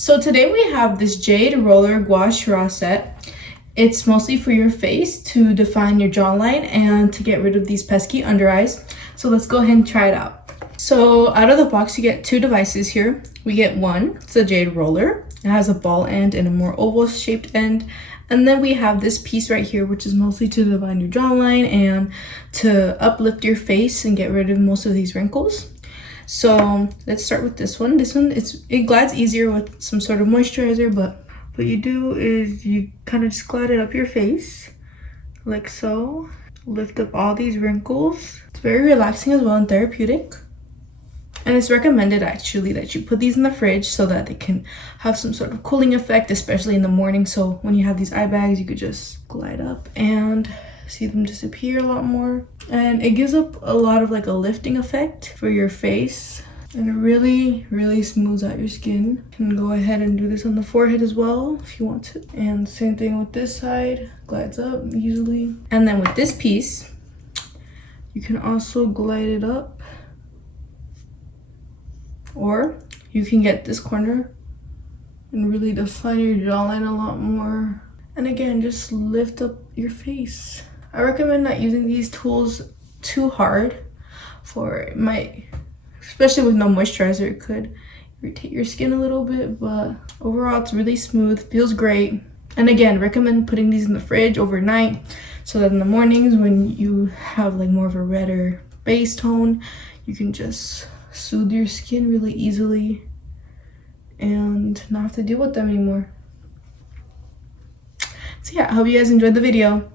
So today we have this Jade Roller Gua Sha set. It's mostly for your face to define your jawline and to get rid of these pesky under eyes. So let's go ahead and try it out. So out of the box, you get two devices here. We get one, it's a Jade Roller. It has a ball end and a more oval shaped end. And then we have this piece right here, which is mostly to define your jawline and to uplift your face and get rid of most of these wrinkles. So let's start with this one. It glides easier with some sort of moisturizer, but what you do is you kind of just glide it up your face like so. Lift up all these wrinkles. It's very relaxing as well and therapeutic. And it's recommended actually that you put these in the fridge so that they can have some sort of cooling effect, especially in the morning. So when you have these eye bags, you could just glide up and see them disappear a lot more. And it gives up a lot of like a lifting effect for your face. And it really smooths out your skin. You can go ahead and do this on the forehead as well if you want to. And same thing with this side, glides up easily. And then with this piece, you can also glide it up. Or you can get this corner and really define your jawline a lot more. And again, just lift up your face. I recommend not using these tools too hard especially with no moisturizer, it could irritate your skin a little bit, but overall it's really smooth, feels great. And again, recommend putting these in the fridge overnight so that in the mornings when you have like more of a redder base tone, you can just soothe your skin really easily and not have to deal with them anymore. So yeah, I hope you guys enjoyed the video.